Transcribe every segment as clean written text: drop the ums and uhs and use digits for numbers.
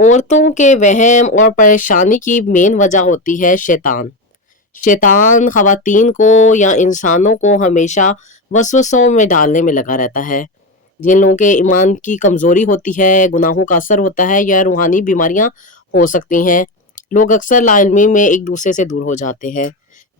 औरतों के वहम और परेशानी की मेन वजह होती है शैतान। शैतान ख़वातीन को या इंसानों को हमेशा वसवसों में डालने में लगा रहता है। जिन लोगों के ईमान की कमज़ोरी होती है, गुनाहों का असर होता है या रूहानी बीमारियाँ हो सकती हैं। लोग अक्सर लाइल्मी में एक दूसरे से दूर हो जाते हैं।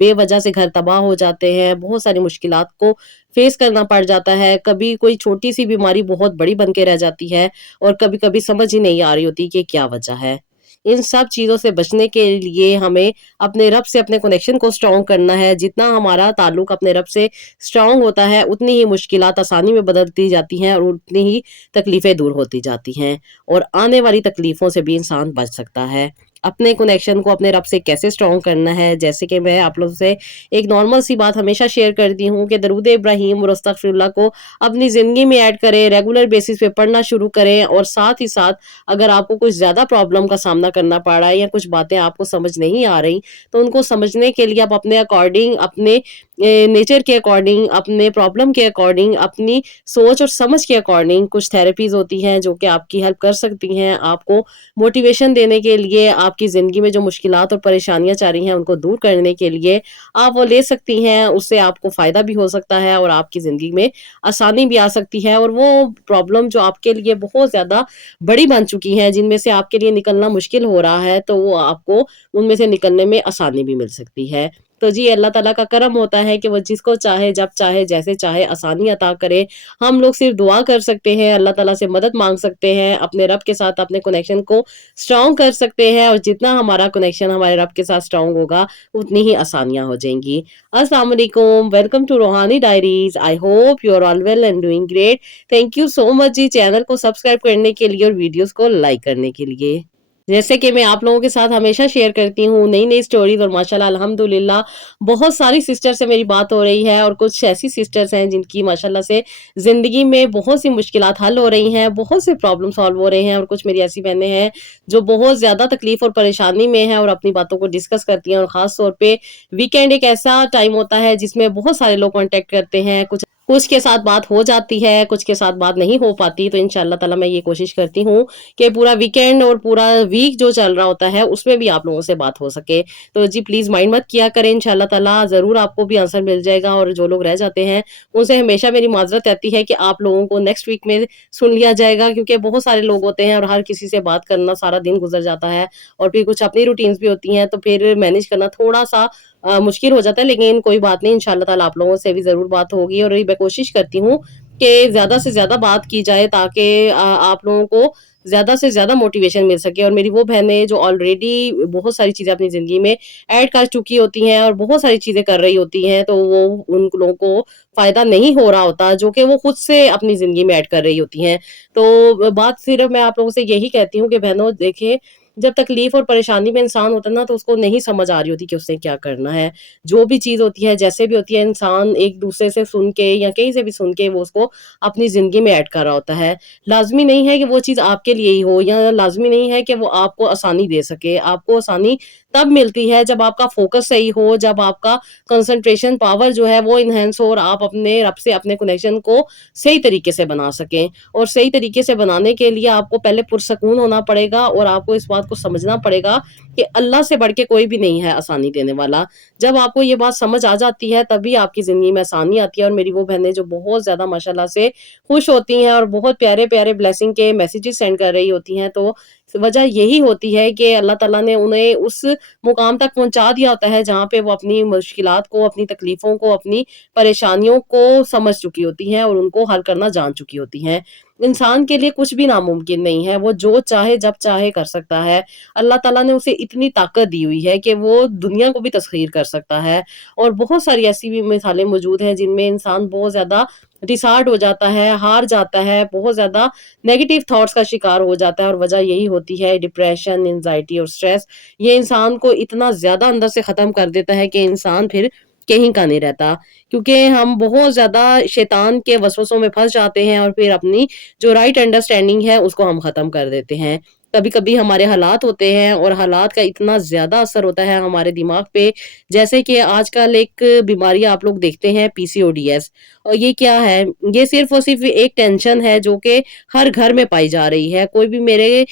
बेवजह से घर तबाह हो जाते हैं, बहुत सारी मुश्किलात को फेस करना पड़ जाता है। कभी कोई छोटी-सी बीमारी बहुत बड़ी बन के रह जाती है और कभी-कभी समझ ही नहीं आ रही होती कि क्या वजह है। इन सब चीज़ों से बचने के लिए हमें अपने रब से अपने कनेक्शन को स्ट्रॉन्ग करना है। जितना हमारा ताल्लुक अपने रब से स्ट्रॉन्ग होता है, उतनी ही मुश्किलात आसानी में बदलती जाती हैं और उतनी ही तकलीफ़ें दूर होती जाती हैं और आने वाली तकलीफ़ों से भी इंसान बच सकता है। अपने कनेक्शन को अपने रब से कैसे स्ट्रॉन्ग करना है, जैसे कि मैं आप लोगों से एक नॉर्मल सी बात हमेशा शेयर करती हूँ कि दरूद इब्राहीम और अस्तगफिरुल्लाह को अपनी ज़िंदगी में ऐड करें, रेगुलर बेसिस पे पढ़ना शुरू करें और साथ ही साथ अगर आपको कुछ ज़्यादा प्रॉब्लम का सामना करना पड़ रहा है या कुछ बातें आपको समझ नहीं आ रही, तो उनको समझने के लिए आप अपने अकॉर्डिंग, अपने नेचर के अकॉर्डिंग, अपने प्रॉब्लम के अकॉर्डिंग, अपनी सोच और समझ के अकॉर्डिंग कुछ थेरेपीज़ होती हैं जो कि आपकी हेल्प कर सकती हैं। आपको मोटिवेशन देने के लिए, आपकी ज़िंदगी में जो मुश्किलात और परेशानियाँ चल रही हैं, उनको दूर करने के लिए आप वो ले सकती हैं। उससे आपको फ़ायदा भी हो सकता है और आपकी ज़िंदगी में आसानी भी आ सकती है और वो प्रॉब्लम जो आपके लिए बहुत ज़्यादा बड़ी बन चुकी हैं, जिनमें से आपके लिए निकलना मुश्किल हो रहा है, तो वो आपको उनमें से निकलने में आसानी भी मिल सकती है। तो जी, अल्लाह ताला का करम होता है कि वो जिसको चाहे, जब चाहे, जैसे चाहे आसानी अता करे। हम लोग सिर्फ़ दुआ कर सकते हैं, अल्लाह ताला से मदद माँग सकते हैं, अपने रब के साथ अपने कनेक्शन को स्ट्रॉन्ग कर सकते हैं और जितना हमारा कनेक्शन हमारे रब के साथ स्ट्रॉन्ग होगा, उतनी ही आसानियाँ हो जाएँगी। अस्सलाम वालेकुम, welcome to Roohani diaries. I hope you are all well and doing great. Thank you so much जी चैनल को सब्सक्राइब करने के लिए और वीडियोज़ को लाइक करने के लिए। जैसे कि मैं आप लोगों के साथ हमेशा शेयर करती हूँ नई-नई स्टोरीज़ और माशाल्लाह अल्हम्दुलिल्लाह बहुत सारी सिस्टर से मेरी बात हो रही है और कुछ ऐसी सिस्टर्स हैं जिनकी माशाल्लाह से ज़िंदगी में बहुत सी मुश्किलात हल हो रही हैं, बहुत से प्रॉब्लम सॉल्व हो रहे हैं और कुछ मेरी ऐसी बहनें हैं जो बहुत ज़्यादा तकलीफ़ और परेशानी में हैं और अपनी बातों को डिस्कस करती हैं और ख़ास तौर पे वीकेंड एक ऐसा टाइम होता है जिसमें बहुत सारे लोग कॉन्टैक्ट करते हैं। कुछ कुछ के साथ बात हो जाती है, कुछ के साथ बात नहीं हो पाती। तो इंशाअल्लाह ताला मैं ये कोशिश करती हूँ कि पूरा वीकेंड और पूरा वीक जो चल रहा होता है उसमें भी आप लोगों से बात हो सके। तो जी प्लीज़ माइंड मत किया करें, इंशाअल्लाह ताला ज़रूर आपको भी आंसर मिल जाएगा और जो लोग रह जाते हैं उनसे हमेशा मेरी माज़रत रहती है कि आप लोगों को नेक्स्ट वीक में सुन लिया जाएगा, क्योंकि बहुत सारे लोग होते हैं और हर किसी से बात करना सारा दिन गुज़र जाता है और फिर कुछ अपनी रूटीन्स भी होती हैं, तो फिर मैनेज करना थोड़ा-सा मुश्किल हो जाता है। लेकिन कोई बात नहीं, इंशाअल्लाह ताला आप लोगों से भी ज़रूर बात होगी और मैं कोशिश करती हूँ कि ज़्यादा से ज़्यादा बात की जाए ताकि आप लोगों को ज़्यादा से ज़्यादा मोटिवेशन मिल सके। और मेरी वो बहनें जो ऑलरेडी बहुत सारी चीज़ें अपनी ज़िंदगी में ऐड कर चुकी होती हैं और बहुत सारी चीज़ें कर रही होती हैं, तो वो उन लोगों को फ़ायदा नहीं हो रहा होता, जो कि वो खुद से अपनी ज़िंदगी में ऐड कर रही होती हैं। तो बात सिर्फ़ मैं आप लोगों से यही कहती हूँ कि बहनों देखिए, जब तकलीफ़ और परेशानी में इंसान होता है ना, तो उसको नहीं समझ आ रही होती कि उसने क्या करना है। जो भी चीज़ होती है, जैसे भी होती है, इंसान एक-दूसरे से सुन के या कहीं से भी सुन के वो उसको अपनी ज़िंदगी में ऐड कर रहा होता है। लाज़मी नहीं है कि वो चीज़ आपके लिए ही हो या लाज़मी नहीं है कि वो आपको आसानी दे सके। आपको आसानी तब मिलती है जब आपका फ़ोकस सही हो, जब आपका कंसंट्रेशन पावर जो है वो एनहांस हो और आप अपने रब से अपने कनेक्शन को सही तरीके से बना सकें। और सही तरीके से बनाने के लिए आपको पहले पुरसकून होना पड़ेगा और आपको इस बात को समझना पड़ेगा कि अल्लाह से बढ़ के कोई भी नहीं है आसानी देने वाला। जब आपको ये बात समझ आ जाती है तभी आपकी ज़िंदगी में आसानी आती है। और मेरी वो बहनें जो बहुत ज़्यादा माशाल्लाह से खुश होती हैं और बहुत प्यारे-प्यारे ब्लेसिंग के मैसेजेस सेंड कर रही होती हैं, तो वजह यही होती है कि अल्लाह ताला ने उन्हें उस मुकाम तक पहुँचा दिया होता है जहाँ पे वो अपनी मुश्किलात को, अपनी तकलीफ़ों को, अपनी परेशानियों को समझ चुकी होती हैं और उनको हल करना जान चुकी होती हैं। इंसान के लिए कुछ भी नामुमकिन नहीं है, वो जो चाहे जब चाहे कर सकता है। अल्लाह ताला ने उसे इतनी ताकत दी हुई है कि वो दुनिया को भी तस्ख़ीर कर सकता है। और बहुत सारी ऐसी भी मिसालें मौजूद हैं जिनमें इंसान बहुत ज़्यादा डिसहार्ट हो जाता है, हार जाता है, बहुत ज़्यादा नेगेटिव थॉट्स का शिकार हो जाता है और वजह यही होती है डिप्रेशन, एंग्ज़ायटी और स्ट्रेस। ये इंसान को इतना ज़्यादा अंदर से ख़त्म कर देता है कि इंसान फिर कहीं का नहीं रहता, क्योंकि हम बहुत ज़्यादा शैतान के वसवसों में फँस जाते हैं और फिर अपनी जो राइट अंडरस्टैंडिंग है उसको हम ख़त्म कर देते हैं। कभी-कभी हमारे हालात होते हैं और हालात का इतना ज़्यादा असर होता है हमारे दिमाग पे, जैसे कि आजकल एक बीमारी आप लोग देखते हैं पीसीओडीएस। और ये क्या है? ये सिर्फ़ और सिर्फ़ एक टेंशन है जो कि हर घर में पाई जा रही है। कोई भी मेरे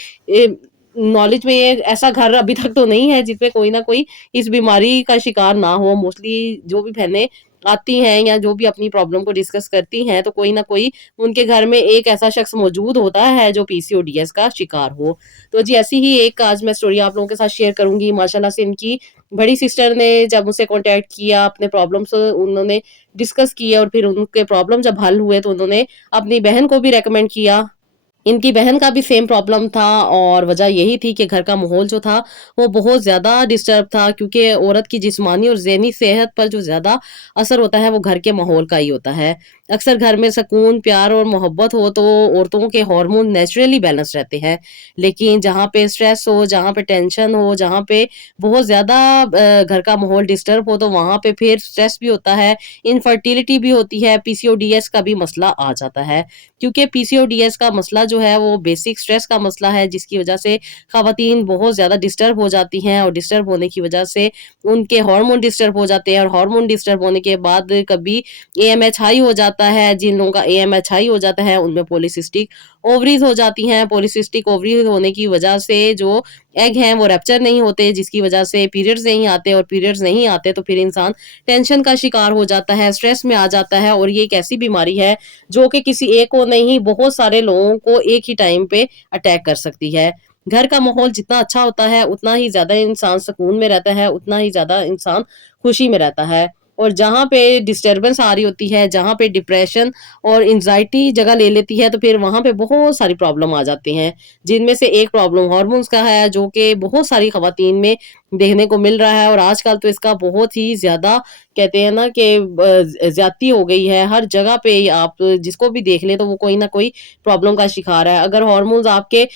नॉलेज में ये ऐसा घर अभी तक तो नहीं है जिसमें कोई ना कोई इस बीमारी का शिकार ना हो। मोस्टली जो भी बहनें आती हैं या जो भी अपनी प्रॉब्लम को डिस्कस करती हैं, तो कोई ना कोई उनके घर में एक ऐसा शख्स मौजूद होता है जो पीसीओडीएस का शिकार हो। तो जी, ऐसी ही एक आज मैं स्टोरी आप लोगों के साथ शेयर करूँगी। माशाल्लाह से इनकी बड़ी सिस्टर ने जब मुझसे कॉन्टैक्ट किया, अपने प्रॉब्लम्स उन्होंने डिस्कस किए और फिर उनके प्रॉब्लम जब हल हुए तो उन्होंने अपनी बहन को भी रिकमेंड किया। इनकी बहन का भी सेम प्रॉब्लम था और वजह यही थी कि घर का माहौल जो था वो बहुत ज़्यादा डिस्टर्ब था, क्योंकि औरत की जिस्मानी और ज़हनी सेहत पर जो ज़्यादा असर होता है वो घर के माहौल का ही होता है। अक्सर घर में सुकून, प्यार और मोहब्बत हो तो औरतों के हार्मोन नेचुरली बैलेंस रहते हैं। लेकिन जहाँ पे स्ट्रेस हो, जहाँ पे टेंशन हो, जहाँ पे बहुत ज़्यादा घर का माहौल डिस्टर्ब हो तो वहाँ पे फिर स्ट्रेस भी होता है, इनफर्टिलिटी भी होती है, पीसीओडीएस का भी मसला आ जाता है। क्योंकि पीसीओडीएस का मसला जो है वो बेसिक स्ट्रेस का मसला है, जिसकी वजह से ख़वातीन बहुत ज़्यादा डिस्टर्ब हो जाती हैं और डिस्टर्ब होने की वजह से उनके हार्मोन डिस्टर्ब हो जाते हैं और हार्मोन डिस्टर्ब होने के बाद कभी एएमएच हाई हो जाता है। जिन लोगों का एएमएच हाई हो जाता है उनमें पॉलीसिस्टिक ओवरीज हो जाती हैं। पॉलीसिस्टिक ओवरीज होने की वजह से जो एग हैं वो रैप्चर नहीं होते, जिसकी वजह से पीरियड्स नहीं आते और पीरियड्स नहीं आते तो फिर इंसान टेंशन का शिकार हो जाता है, स्ट्रेस में आ जाता है और ये एक ऐसी बीमारी है जो कि किसी एक को नहीं, बहुत सारे लोगों को एक ही टाइम पे अटैक कर सकती है। घर का माहौल जितना अच्छा होता है उतना ही ज़्यादा इंसान सुकून में रहता है, उतना ही ज़्यादा इंसान खुशी में रहता है। और जहाँ पे डिस्टर्बेंस आ रही होती है, जहाँ पे डिप्रेशन और एंग्ज़ायटी जगह ले लेती है, तो फिर वहाँ पे बहुत सारी प्रॉब्लम आ जाती हैं। जिनमें से एक प्रॉब्लम हार्मोन्स का है, जो कि बहुत सारी ख़वातीन में देखने को मिल रहा है और आजकल तो इसका बहुत ही ज़्यादा कहते हैं ना कि ज़्यादती हो गई है। हर जगह पे आप जिसको भी देख लें तो वो कोई ना कोई प्रॉब्लम का शिकार है। अगर हार्मोन्स आपके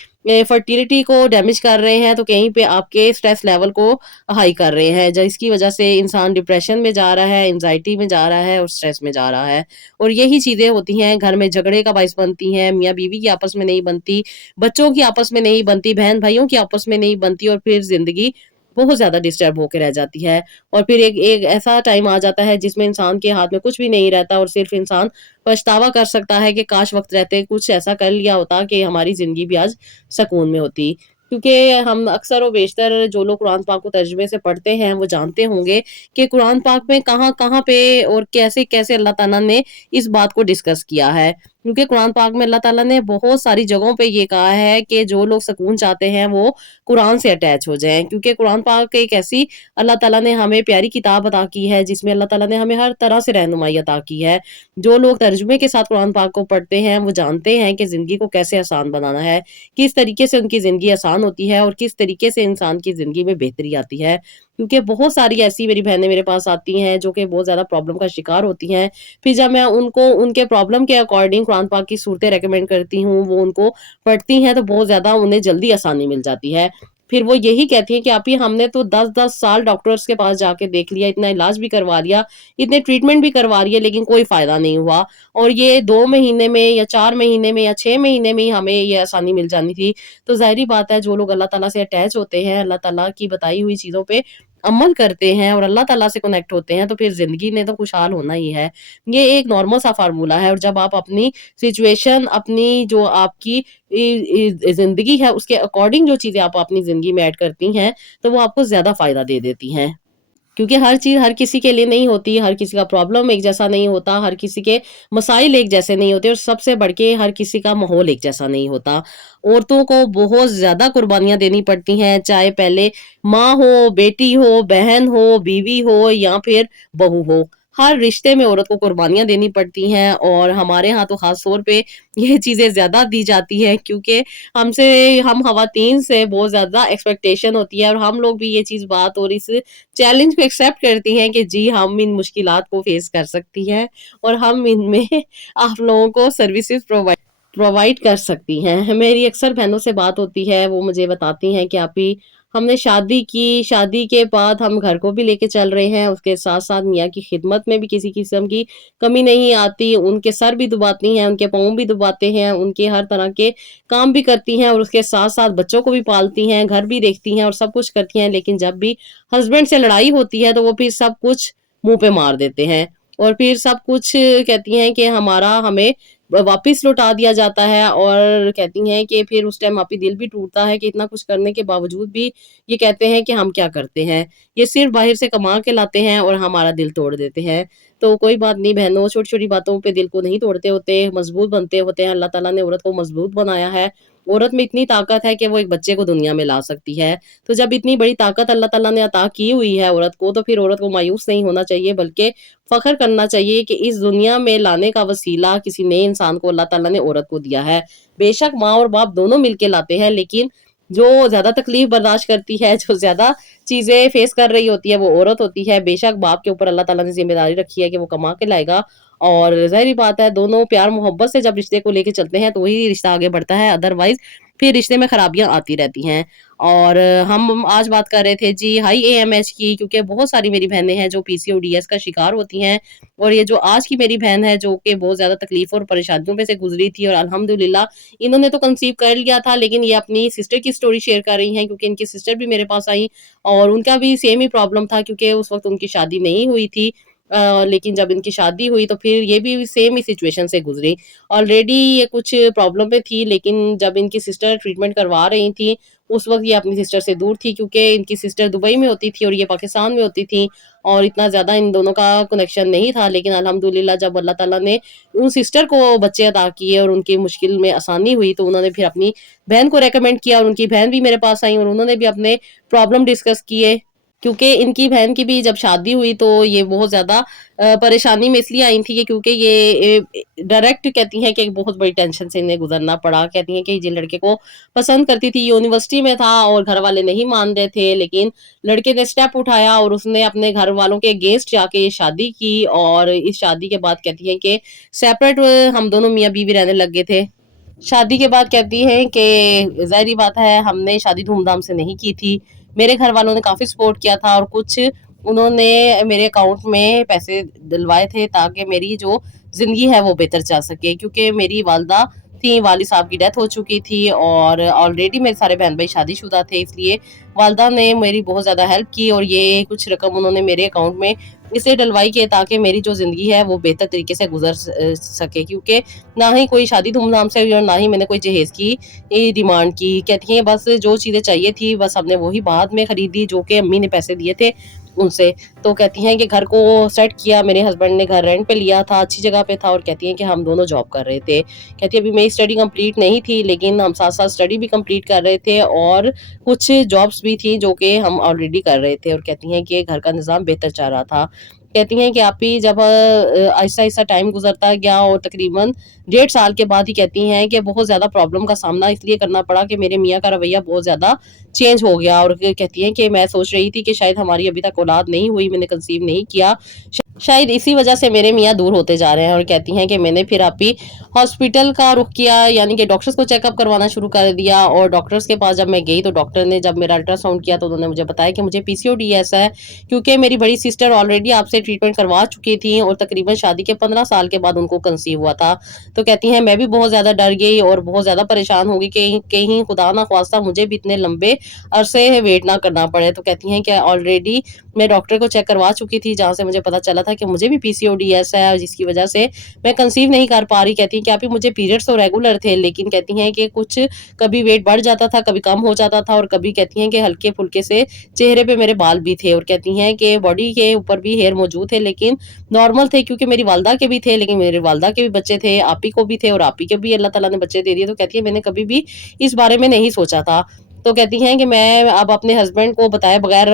फर्टिलिटी को डैमेज कर रहे हैं तो कहीं पे आपके स्ट्रेस लेवल को हाई कर रहे हैं, जिसकी वजह से इंसान डिप्रेशन में जा रहा है, एंग्जाइटी में जा रहा है और स्ट्रेस में जा रहा है। और यही चीज़ें होती हैं, घर में झगड़े का बायस बनती हैं, मियाँ-बीवी की आपस में नहीं बनती, बच्चों की आपस में नहीं बनती, बहन-भाइयों की आपस में नहीं बनती और फिर ज़िंदगी बहुत ज़्यादा डिस्टर्ब होके रह जाती है। और फिर एक एक ऐसा टाइम आ जाता है जिसमें इंसान के हाथ में कुछ भी नहीं रहता और सिर्फ़ इंसान पछतावा कर सकता है कि काश वक़्त रहते कुछ ऐसा कर लिया होता कि हमारी ज़िंदगी भी आज सुकून में होती। क्योंकि हम अक्सर व बेशतर जो लोग कुरान पाक को तर्जुमे से पढ़ते हैं, वो जानते होंगे कि कुरान पाक में कहाँ-कहाँ पे और कैसे-कैसे अल्लाह ताला ने इस बात को डिस्कस किया है। क्योंकि कुरान पाक में अल्लाह ताला ने बहुत सारी जगहों पे ये कहा है कि जो लोग सुकून चाहते हैं, वो कुरान से अटैच हो जाएँ। क्योंकि कुरान पाक एक ऐसी अल्लाह ताला ने हमें प्यारी किताब अता की है, जिसमें अल्लाह ताला ने हमें हर तरह से रहनुमाई अता की है। जो लोग तर्जुमे के साथ कुरान पाक को पढ़ते हैं, वो जानते हैं कि ज़िंदगी को कैसे आसान बनाना है, किस तरीके से उनकी ज़िंदगी आसान होती है और किस तरीके से इंसान की ज़िंदगी में बेहतरी आती है। क्योंकि बहुत सारी ऐसी मेरी बहनें मेरे पास आती हैं, जो कि बहुत ज़्यादा प्रॉब्लम का शिकार होती हैं। फिर जब मैं उनको उनके प्रॉब्लम के अकॉर्डिंग कुरान पाक की सूरतें रिकमेंड करती हूँ, वो उनको पढ़ती हैं, तो बहुत ज़्यादा उन्हें जल्दी आसानी मिल जाती है। फिर वो यही कहती हैं कि आपी हमने तो 10-10 साल डॉक्टर्स के पास जाके देख लिया, इतना इलाज भी करवा लिया, इतने ट्रीटमेंट भी करवा रही है, लेकिन कोई फ़ायदा नहीं हुआ और ये 2 महीने में या 4 महीने में या 6 महीने में ही हमें ये आसानी मिल जानी थी। तो ज़ाहिर-सी बात है, जो लोग अल्लाह ताला से अटैच होते हैं, अल्लाह ताला की बताई हुई चीज़ों पे अमल करते हैं और अल्लाह ताला से कनेक्ट होते हैं, तो फिर ज़िंदगी ने तो खुशहाल होना ही है। ये एक नॉर्मल सा फ़ॉर्मूला है और जब आप अपनी सिचुएशन, अपनी जो आपकी ज़िंदगी है, उसके अकॉर्डिंग जो चीज़ें आप अपनी ज़िंदगी में ऐड करती हैं, तो वो आपको ज़्यादा फ़ायदा दे देती हैं। क्योंकि हर चीज़ हर किसी के लिए नहीं होती, हर किसी का प्रॉब्लम एक जैसा नहीं होता, हर किसी के मसाइल एक जैसे नहीं होते और सबसे बढ़ के हर किसी का माहौल एक जैसा नहीं होता। औरतों को बहुत ज़्यादा कुर्बानियाँ देनी पड़ती हैं, चाहे पहले माँ हो, बेटी हो, बहन हो, बीवी हो या फिर बहू हो। हर रिश्ते में औरत को कुर्बानियाँ देनी पड़ती हैं और हमारे यहाँ तो ख़ास तौर पे ये चीज़ें ज़्यादा दी जाती हैं, क्योंकि हमसे हम ख़वातीन से बहुत ज़्यादा एक्सपेक्टेशन होती है और हम लोग भी ये चीज़ बात और इस चैलेंज को एक्सेप्ट करती हैं कि जी हम इन मुश्किलात को फेस कर सकती हैं और हम इनमें आप लोगों को सर्विसेज प्रोवाइड कर सकती हैं। मेरी अक्सर बहनों से बात होती है, वो मुझे बताती हैं कि आपी हमने शादी की, शादी के बाद हम घर को भी लेके चल रहे हैं, उसके साथ-साथ मियाँ की खिदमत में भी किसी किस्म की कमी नहीं आती, उनके सर भी दुबाती हैं, उनके पाँव भी दुबाते हैं, उनके हर तरह के काम भी करती हैं और उसके साथ-साथ बच्चों को भी पालती हैं, घर भी देखती हैं और सब कुछ करती हैं। लेकिन जब भी हस्बैंड से लड़ाई होती है, तो वो फिर सब कुछ मुँह पे मार देते हैं और फिर सब कुछ कहती हैं कि हमें वापस लौटा दिया जाता है। और कहती हैं कि फिर उस टाइम आपी दिल भी टूटता है कि इतना कुछ करने के बावजूद भी ये कहते हैं कि हम क्या करते हैं, ये सिर्फ बाहर से कमा के लाते हैं और हमारा दिल तोड़ देते हैं। तो कोई बात नहीं बहनों, छोटी छोटी बातों पे दिल को नहीं तोड़ते होते, मजबूत बनते होते हैं। अल्लाह ताला ने औरत को मजबूत बनाया है, औरत में इतनी ताकत है कि वो एक बच्चे को दुनिया में ला सकती है। तो जब इतनी बड़ी ताकत अल्लाह ताला ने अता की हुई है औरत को, तो फिर औरत को मायूस नहीं होना चाहिए, बल्कि फ़ख्र करना चाहिए कि इस दुनिया में लाने का वसीला किसी नए इंसान को अल्लाह ताला ने औरत को दिया है। बेशक माँ और बाप दोनों मिलके लाते हैं, लेकिन जो ज़्यादा तकलीफ़ बर्दाश्त करती है, जो ज़्यादा चीज़ें फ़ेस कर रही होती है, वो औरत होती है। बेशक बाप के ऊपर अल्लाह ताला ने ज़िम्मेदारी रखी है कि वो कमा के लाएगा, और ज़ाहिर-सी बात है दोनों प्यार मोहब्बत से जब रिश्ते को लेके चलते हैं, तो ही रिश्ता आगे बढ़ता है, अदरवाइज़ फिर रिश्ते में खराबियाँ आती रहती हैं। और हम आज बात कर रहे थे जी हाई एएमएच की, क्योंकि बहुत सारी मेरी बहनें हैं जो पीसीओडीएस का शिकार होती हैं। और ये जो आज की मेरी बहन है जो कि बहुत ज़्यादा तकलीफ़ और परेशानियों में से गुज़री थी, और अल्हम्दुलिल्लाह इन्होंने तो कंसीव कर लिया था, लेकिन ये अपनी सिस्टर की स्टोरी शेयर कर रही हैं, क्योंकि इनकी सिस्टर भी मेरे पास आई और उनका भी सेम ही प्रॉब्लम था, क्योंकि उस वक़्त उनकी शादी नहीं हुई थी। लेकिन जब इनकी शादी हुई तो फिर ये भी सेम ही सिचुएशन से गुज़री। ऑलरेडी ये कुछ प्रॉब्लम में थी, लेकिन जब इनकी सिस्टर ट्रीटमेंट करवा रही थी, उस वक़्त ये अपनी सिस्टर से दूर थी, क्योंकि इनकी सिस्टर दुबई में होती थी और ये पाकिस्तान में होती थी, और इतना ज़्यादा इन दोनों का कनेक्शन नहीं था। लेकिन अल्हम्दुलिल्लाह जब अल्लाह ताला ने उन सिस्टर को बच्चे अता किए और उनकी मुश्किल में आसानी हुई, तो उन्होंने फिर अपनी बहन को रिकमेंड किया, और उनकी बहन भी मेरे पास आई और उन्होंने भी अपने प्रॉब्लम डिस्कस किए। क्योंकि इनकी बहन की भी जब शादी हुई तो ये बहुत ज़्यादा परेशानी में इसलिए आई थी कि क्योंकि ये डायरेक्ट कहती हैं कि एक बहुत बड़ी टेंशन से इन्हें गुजरना पड़ा। कहती हैं कि जिन लड़के को पसंद करती थी, यूनिवर्सिटी में था और घर वाले नहीं मान रहे थे, लेकिन लड़के ने स्टेप उठाया और उसने अपने घर वालों के अगेंस्ट जाके ये शादी की। और इस शादी के बाद कहती हैं कि सेपरेट हम दोनों मियाँ बीवी रहने लग गए थे। शादी के बाद कहती हैं कि ज़ाहिर-सी बात है हमने शादी धूम-धाम से नहीं की थी। मेरे घर वालों ने काफ़ी सपोर्ट किया था, और कुछ उन्होंने मेरे अकाउंट में पैसे डलवाए थे ताकि मेरी जो ज़िंदगी है वो बेहतर जा सके। क्योंकि मेरी वालिदा थी, वालिद साहब की डेथ हो चुकी थी और ऑलरेडी मेरे सारे बहन-भाई शादीशुदा थे, इसलिए वालिदा ने मेरी बहुत ज़्यादा हेल्प की, और ये कुछ रकम उन्होंने मेरे अकाउंट में इसलिए डलवाई कि ताकि मेरी जो ज़िंदगी है वो बेहतर तरीके से गुज़र सके। क्योंकि ना ही कोई शादी धूम-धाम से हुई और ना ही मैंने कोई जहेज़ की डिमांड की। कहती हैं बस जो चीज़ें चाहिए थी बस हमने वही बाद में खरीदी, जो कि अम्मी ने पैसे दिए थे उनसे। तो कहती हैं कि घर को सेट किया, मेरे हस्बैंड ने घर रेंट पे लिया था, अच्छी जगह पे था, और कहती हैं कि हम दोनों जॉब कर रहे थे। कहती है अभी मेरी स्टडी कंप्लीट नहीं थी, लेकिन हम साथ-साथ स्टडी भी कंप्लीट कर रहे थे और कुछ जॉब्स भी थी जो कि हम ऑलरेडी कर रहे थे, और कहती हैं कि घर का निज़ाम बेहतर चल रहा था। कहती हैं कि आप ही जब आहिस्ता-आहिस्ता टाइम गुज़रता गया, और तकरीबन 1.5 साल के बाद ही कहती हैं कि बहुत ज़्यादा प्रॉब्लम का सामना इसलिए करना पड़ा कि मेरे मियाँ का रवैया बहुत ज़्यादा चेंज हो गया। और कहती हैं कि मैं सोच रही थी कि शायद हमारी अभी तक औलाद नहीं हुई, मैंने कंसीव नहीं किया, शायद इसी वजह से मेरे मियाँ दूर होते जा रहे हैं। और कहती हैं कि मैंने फिर आप ही हॉस्पिटल का रुख किया, यानी कि डॉक्टर्स को चेकअप करवाना शुरू कर दिया। और डॉक्टर्स के पास जब मैं गई तो डॉक्टर ने जब मेरा अल्ट्रासाउंड किया तो उन्होंने मुझे बताया कि मुझे पीसीओडीएस है, क्योंकि मेरी बड़ी सिस्टर ऑलरेडी आपसे ट्रीटमेंट करवा चुकी थी और तकरीबन शादी के 15 साल के बाद उनको कंसीव हुआ था। तो कहती हैं मैं भी बहुत ज़्यादा डर गई और बहुत ज़्यादा परेशान हो गई कि कहीं खुदा ना ख्वास्ता मुझे भी इतने लंबे अरसे वेट ना करना पड़े। तो कहती हैं कि ऑलरेडी मैं डॉक्टर को चेक करवा चुकी थी, जहाँ से मुझे पता चला था कि मुझे भी पीसीओडीएस है, जिसकी वजह से मैं कंसीव नहीं कर पा रही। कहती हैं कि आप ही मुझे पीरियड्स तो रेगुलर थे, लेकिन कहती हैं कि कुछ कभी वेट बढ़ जाता था, कभी कम हो जाता था, और कभी कहती हैं कि हल्के-फुल्के से चेहरे पे मेरे बाल भी थे। और कहती हैं कि बॉडी के ऊपर भी हेयर मौजूद थे, लेकिन नॉर्मल थे, क्योंकि मेरी वालिदा के भी थे, लेकिन मेरी वालिदा के भी बच्चे थे, आप ही को भी थे, और आप ही के भी अल्लाह ताला ने बच्चे दे दिए। तो कहती है मैंने कभी भी इस बारे में नहीं सोचा था। तो कहती हैं कि मैं अब अपने हस्बैंड को बताए बगैर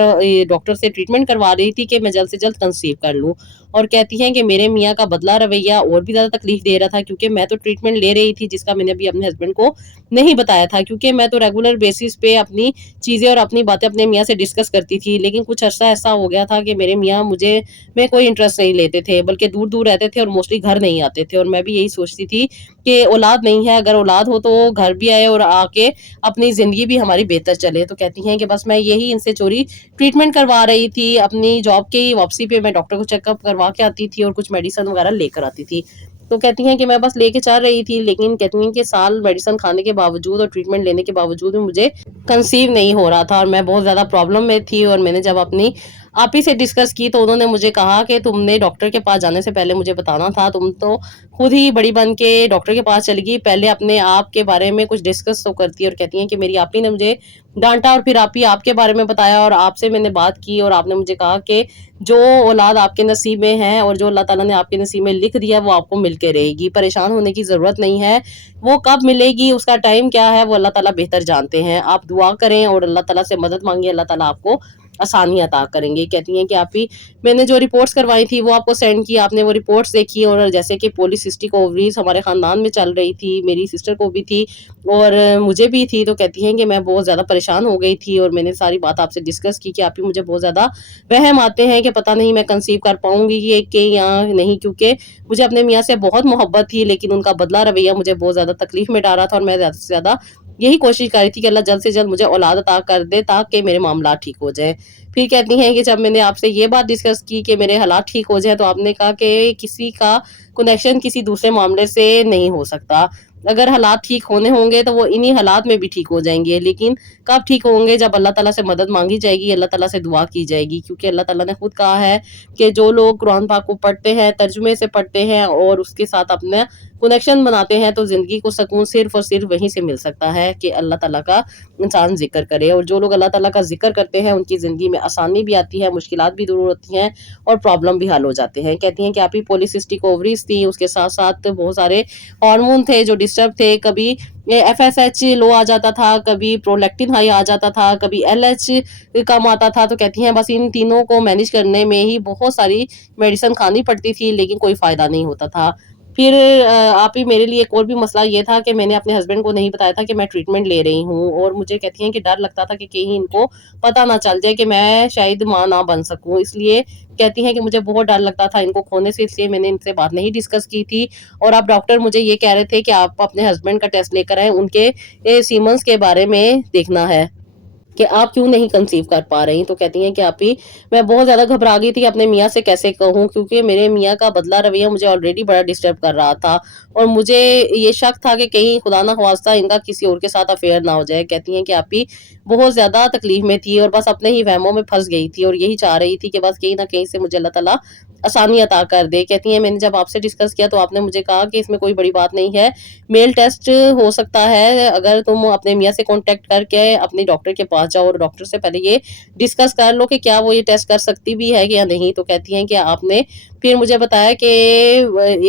डॉक्टर से ट्रीटमेंट करवा रही थी कि मैं जल्द से जल्द कंसीव कर लूँ। और कहती हैं कि मेरे मियाँ का बदला रवैया और भी ज़्यादा तकलीफ दे रहा था, क्योंकि मैं तो ट्रीटमेंट ले रही थी, जिसका मैंने अभी अपने हस्बैंड को नहीं बताया था, क्योंकि मैं तो रेगुलर बेसिस पे अपनी चीज़ें और अपनी बातें अपने मियाँ से डिस्कस करती थी। लेकिन कुछ अर्सा ऐसा हो गया था कि मेरे मियाँ मुझे में कोई इंटरेस्ट नहीं लेते थे, बल्कि दूर-दूर रहते थे और मोस्टली घर नहीं आते थे। और मैं भी यही सोचती थी कि औलाद नहीं है, अगर औलाद हो तो घर भी आए और आके अपनी ज़िंदगी भी हमारी बेहतर चले। तो कहती हैं कि बस मैं यही इनसे चोरी ट्रीटमेंट करवा रही थी। अपनी जॉब की वापसी पे मैं डॉक्टर को चेकअप करवा के आती थी और कुछ मेडिसिन वगैरह लेकर आती थी। तो कहती हैं कि मैं बस लेके चल रही थी, लेकिन कहती हैं कि साल मेडिसिन खाने के बावजूद और ट्रीटमेंट लेने के बावजूद भी मुझे कंसीव नहीं हो रहा था, और मैं बहुत ज़्यादा प्रॉब्लम में थी। और मैंने जब अपनी आप ही से डिस्कस की तो उन्होंने मुझे कहा कि तुमने डॉक्टर के पास जाने से पहले मुझे बताना था, तुम तो खुद ही बड़ी बन के डॉक्टर के पास चली गई, पहले अपने आप के बारे में कुछ डिस्कस तो करती। और कहती हैं कि मेरी आप ही ने मुझे डांटा और फिर आप ही आपके बारे में बताया और आपसे मैंने बात की और आपने मुझे कहा कि जो औलाद आपके नसीब में है और जो अल्लाह ताला ने आपके नसीब में लिख दिया वो आपको मिल के रहेगी, परेशान होने की ज़रूरत नहीं है। वो कब मिलेगी, उसका टाइम क्या है, वो अल्लाह ताला बेहतर जानते हैं। आप दुआ करें और अल्लाह ताला से मदद मांगिए, अल्लाह ताला आपको आसानी अता करेंगे। कहती हैं कि आप ही मैंने जो रिपोर्ट्स करवाई थी वो आपको सेंड की, आपने वो रिपोर्ट्स देखी और जैसे कि पॉलीसिस्टिक ओवरीज हमारे खानदान में चल रही थी, मेरी सिस्टर को भी थी और मुझे भी थी। तो कहती हैं कि मैं बहुत ज़्यादा परेशान हो गई थी और मैंने सारी बात आपसे डिस्कस की कि आप ही मुझे बहुत ज़्यादा वहम आते हैं कि पता नहीं मैं कंसीव कर पाऊंगी ये कि या नहीं, क्योंकि मुझे अपने मियाँ से बहुत मोहब्बत थी लेकिन उनका बदला रवैया मुझे बहुत ज़्यादा तकलीफ में डाल रहा था और मैं ज़्यादा से ज़्यादा यही कोशिश कर रही थी कि अल्लाह जल्द से जल्द मुझे औलाद अता कर दे ताकि मेरे मामला ठीक हो जाए। फिर कहती हैं कि जब मैंने आपसे ये बात डिस्कस की कि मेरे हालात ठीक हो जाए तो आपने कहा कि किसी का कनेक्शन किसी दूसरे मामले से नहीं हो सकता, अगर हालात ठीक होने होंगे तो वो इन्हीं हालात में भी ठीक हो जाएंगे, लेकिन कब ठीक होंगे, जब अल्लाह ताला से मदद मांगी जाएगी, अल्लाह ताला से दुआ की जाएगी, क्योंकि अल्लाह ताला ने खुद कहा है कि जो लोग कुरान पाक को पढ़ते हैं, तर्जुमे से पढ़ते हैं और उसके साथ अपना कनेक्शन बनाते हैं तो ज़िंदगी को सुकून सिर्फ़ और सिर्फ़ वहीं से मिल सकता है कि अल्लाह ताला का इंसान ज़िक्र करे। और जो लोग अल्लाह ताला का ज़िक्र करते हैं उनकी ज़िंदगी में आसानी भी आती है, मुश्किलात भी दूर होती हैं और प्रॉब्लम भी हल हो जाते हैं। कहती हैं कि आप ही पॉलीसिस्टिक ओवरीज़ थी, उसके साथ-साथ बहुत सारे हार्मोन थे जो डिस्टर्ब थे, कभी एफएसएच लो आ जाता था, कभी प्रोलैक्टिन हाई आ जाता था, कभी एलएच कम आता था। तो कहती हैं बस इन तीनों को मैनेज करने में ही बहुत सारी मेडिसिन खानी पड़ती थी लेकिन कोई फ़ायदा नहीं होता था। फिर आप ही मेरे लिए एक और भी मसला ये था कि मैंने अपने हस्बैंड को नहीं बताया था कि मैं ट्रीटमेंट ले रही हूँ और मुझे कहती हैं कि डर लगता था कि कहीं इनको पता ना चल जाए कि मैं शायद माँ ना बन सकूँ। इसलिए कहती हैं कि मुझे बहुत डर लगता था इनको खोने से, इसलिए मैंने इनसे बात नहीं डिस्कस की थी। और अब डॉक्टर मुझे ये कह रहे थे कि आप अपने हस्बैंड का टेस्ट लेकर आएँ, उनके सीमेंस के बारे में देखना है कि आप क्यों नहीं कंसीव कर पा रही। तो कहती हैं कि आप ही मैं बहुत ज़्यादा घबरा गई थी अपने मियाँ से कैसे कहूँ, क्योंकि मेरे मियाँ का बदला रवैया मुझे ऑलरेडी बड़ा डिस्टर्ब कर रहा था और मुझे ये शक था कि कहीं खुदा ना ख्वास्ता इनका किसी और के साथ अफेयर ना हो जाए। कहती हैं कि आप ही बहुत ज़्यादा तकलीफ में थी और बस अपने ही वहमों में फंस गई थी और यही चाह रही थी कि बस कहीं ना कहीं से मुझे अल्लाह ताला आसानी अता कर दे। कहती हैं मैंने जब आपसे डिस्कस किया तो आपने मुझे कहा कि इसमें कोई बड़ी बात नहीं है, मेल टेस्ट हो सकता है, अगर तुम अपने मियाँ से कांटेक्ट करके अपने डॉक्टर के पास जाओ और डॉक्टर से पहले ये डिस्कस कर लो कि क्या वो ये टेस्ट कर सकती भी है या नहीं। तो कहती हैं कि आपने फिर मुझे बताया कि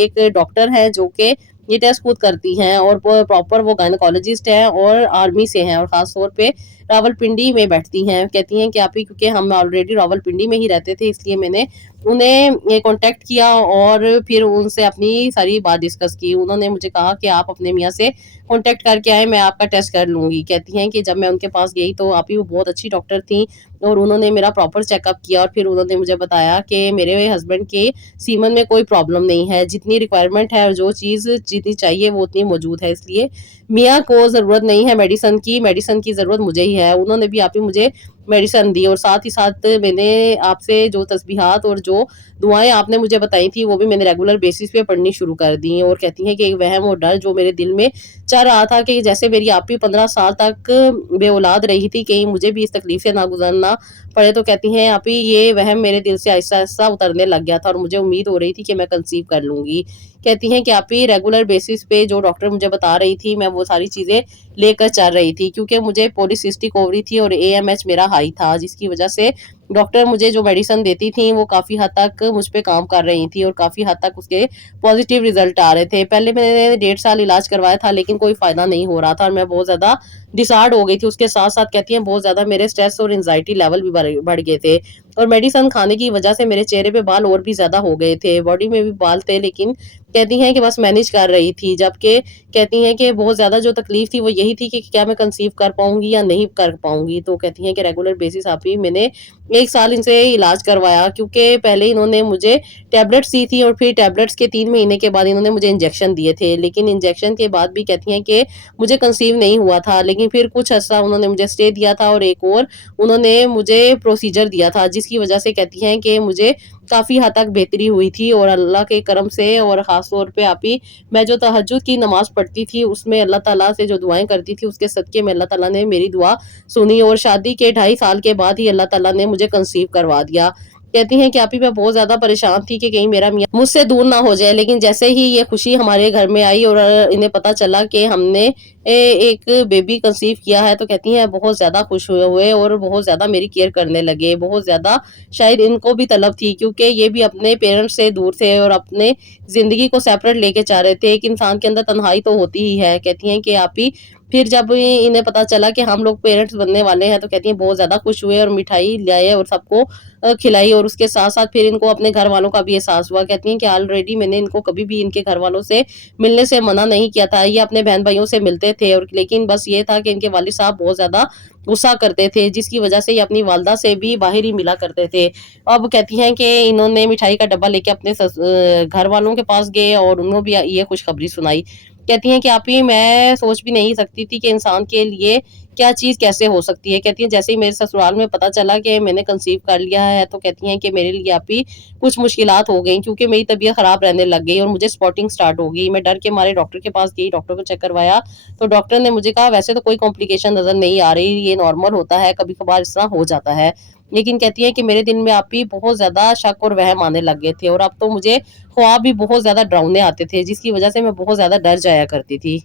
एक डॉक्टर है जो कि ये टेस्ट खुद करती हैं और प्रॉपर वो गायनेकोलॉजिस्ट हैं और आर्मी से हैं और ख़ास तौर पे रावलपिंडी में बैठती हैं। कहती हैं कि आप ही क्योंकि हम ऑलरेडी रावलपिंडी में ही रहते थे इसलिए मैंने उन्हें ये कांटेक्ट किया और फिर उनसे अपनी सारी बात डिस्कस की। उन्होंने मुझे कहा कि आप अपने मियाँ से कांटेक्ट करके आएँ, मैं आपका टेस्ट कर लूँगी। कहती हैं कि जब मैं उनके पास गई तो आप ही वो बहुत अच्छी डॉक्टर थीं और उन्होंने मेरा प्रॉपर चेकअप किया और फिर उन्होंने मुझे बताया कि मेरे हस्बैंड के सीमन में कोई प्रॉब्लम नहीं है, जितनी रिक्वायरमेंट है और जो चीज़ जितनी चाहिए वो उतनी मौजूद है, इसलिए मियाँ को ज़रूरत नहीं है मेडिसिन की ज़रूरत मुझे ही है। उन्होंने भी आप ही मुझे मेडिसिन दी और साथ ही साथ मैंने आपसे जो तस्बीहात और जो दुआएँ आपने मुझे बताई थी वो भी मैंने रेगुलर बेसिस पे पढ़नी शुरू कर दी। और कहती हैं कि एक वहम और डर जो मेरे दिल में चल रहा था कि जैसे मेरी आप ही 15 साल तक बे-औलाद रही थी, कहीं मुझे भी इस तकलीफ से ना गुज़रना पड़े। तो कहती हैं आप ही ये वहम मेरे दिल से आहिस्ता-आहिस्ता उतरने लग गया था और मुझे उम्मीद हो रही थी कि मैं कंसीव कर लूँगी। कहती हैं कि आप ही रेगुलर बेसिस पे जो डॉक्टर मुझे बता रही थी मैं वो सारी चीज़ें लेकर चल रही थी, क्योंकि मुझे पॉलीसिस्टिक ओवरी थी और एएमएच मेरा हाई था, जिसकी वजह से डॉक्टर मुझे जो मेडिसिन देती थी वो काफ़ी हद तक मुझ पे काम कर रही थी और काफ़ी हद तक उसके पॉजिटिव रिजल्ट आ रहे थे। पहले मैंने 1.5 साल इलाज करवाया था लेकिन कोई फ़ायदा नहीं हो रहा था और मैं बहुत ज़्यादा डिसहार्ड हो गई थी। उसके साथ-साथ कहती हैं बहुत ज़्यादा मेरे स्ट्रेस और एंग्ज़ायटी लेवल भी बढ़ गए थे और मेडिसिन खाने की वजह से मेरे चेहरे पे बाल और भी ज़्यादा हो गए थे, बॉडी में भी बाल थे, लेकिन कहती हैं कि बस मैनेज कर रही थी। जबकि कहती हैं कि बहुत ज़्यादा जो तकलीफ़ थी वो यही थी कि क्या मैं कंसीव कर पाऊँगी या नहीं कर पाऊँगी। तो कहती हैं कि रेगुलर बेसिस आप ही मैंने 1 साल इनसे इलाज करवाया, क्योंकि पहले इन्होंने मुझे टैबलेट्स दी थी और फिर टैबलेट्स के 3 महीने के बाद इन्होंने मुझे इंजेक्शन दिए थे। लेकिन इंजेक्शन के बाद भी कहती हैं कि मुझे कंसीव नहीं हुआ था। लेकिन फिर कुछ अर्सा उन्होंने मुझे स्टे दिया था और एक और उन्होंने मुझे प्रोसीजर दिया था جس کی وجہ سے کہتی ہیں کہ مجھے کافی حد تک بہتری ہوئی تھی، اور اللہ کے کرم سے، اور خاص طور پہ آپ ہی میں جو تہجد کی نماز پڑھتی تھی اس میں اللہ تعالیٰ سے جو دعائیں کرتی تھی اس کے صدقے میں اللہ تعالیٰ نے میری دعا سنی، اور شادی کے 2.5 سال کے بعد ہی اللہ تعالیٰ نے مجھے کنسیو کروا دیا۔ کہتی ہیں کہ آپ ہی میں بہت زیادہ پریشان تھی کہ کہیں میرا میاں مجھ سے دور نہ ہو جائے، لیکن جیسے ہی یہ خوشی ہمارے گھر میں آئی اور انہیں پتا چلا کہ ہم نے ایک بیبی کنسیو کیا ہے، تو کہتی ہیں بہت زیادہ خوش ہوئے اور بہت زیادہ میری کیئر کرنے لگے، بہت زیادہ شاید ان کو بھی طلب تھی کیونکہ یہ بھی اپنے پیرنٹس سے دور تھے اور اپنے زندگی کو سیپریٹ لے کے چاہ رہے تھے۔ ایک انسان کے اندر تنہائی تو ہوتی ہی ہے۔ کہتی ہیں کہ آپ ہی پھر جب انہیں پتا چلا کہ ہم لوگ پیرنٹس بننے والے ہیں تو کہتی ہیں بہت زیادہ خوش ہوئے اور مٹھائی لائے اور سب کو کھلائی، اور اس کے ساتھ ساتھ پھر ان کو اپنے گھر والوں کا بھی احساس ہوا۔ کہتی ہیں کہ آلریڈی میں نے ان کو کبھی بھی ان کے گھر والوں سے ملنے سے منع نہیں کیا تھا، یہ اپنے بہن بھائیوں سے ملتے تھے، اور لیکن بس یہ تھا کہ ان کے والد صاحب بہت زیادہ غصہ کرتے تھے، جس کی وجہ سے یہ اپنی والدہ سے بھی باہر ہی ملا کرتے تھے۔ اب کہتی ہیں کہ انہوں نے مٹھائی کا ڈبہ لے کے اپنے گھر والوں کے پاس گئے اور انہوں بھی یہ خوشخبری سنائی۔ کہتی ہیں کہ آپ ہی میں سوچ بھی نہیں سکتی تھی کہ انسان کے لیے کیا چیز کیسے ہو سکتی ہے۔ کہتی ہیں جیسے ہی میرے سسرال میں پتا چلا کہ میں نے کنسیو کر لیا ہے تو کہتی ہیں کہ میرے لیے آپ ہی کچھ مشکلات ہو گئیں، کیونکہ میری طبیعت خراب رہنے لگ گئی اور مجھے سپوٹنگ سٹارٹ ہو گئی۔ میں ڈر کے مارے ڈاکٹر کے پاس گئی، ڈاکٹر کو چیک کروایا تو ڈاکٹر نے مجھے کہا ویسے تو کوئی کمپلیکیشن نظر نہیں آ رہی، یہ نارمل ہوتا ہے، کبھی کبھار اس طرح ہو جاتا ہے۔ لیکن کہتی ہے کہ میرے دل میں آپ ہی بہت زیادہ شک اور وہم آنے لگ گئے تھے، اور اب تو مجھے خواب بھی بہت زیادہ ڈراؤنے آتے تھے، جس کی وجہ سے میں بہت زیادہ ڈر جایا کرتی تھی۔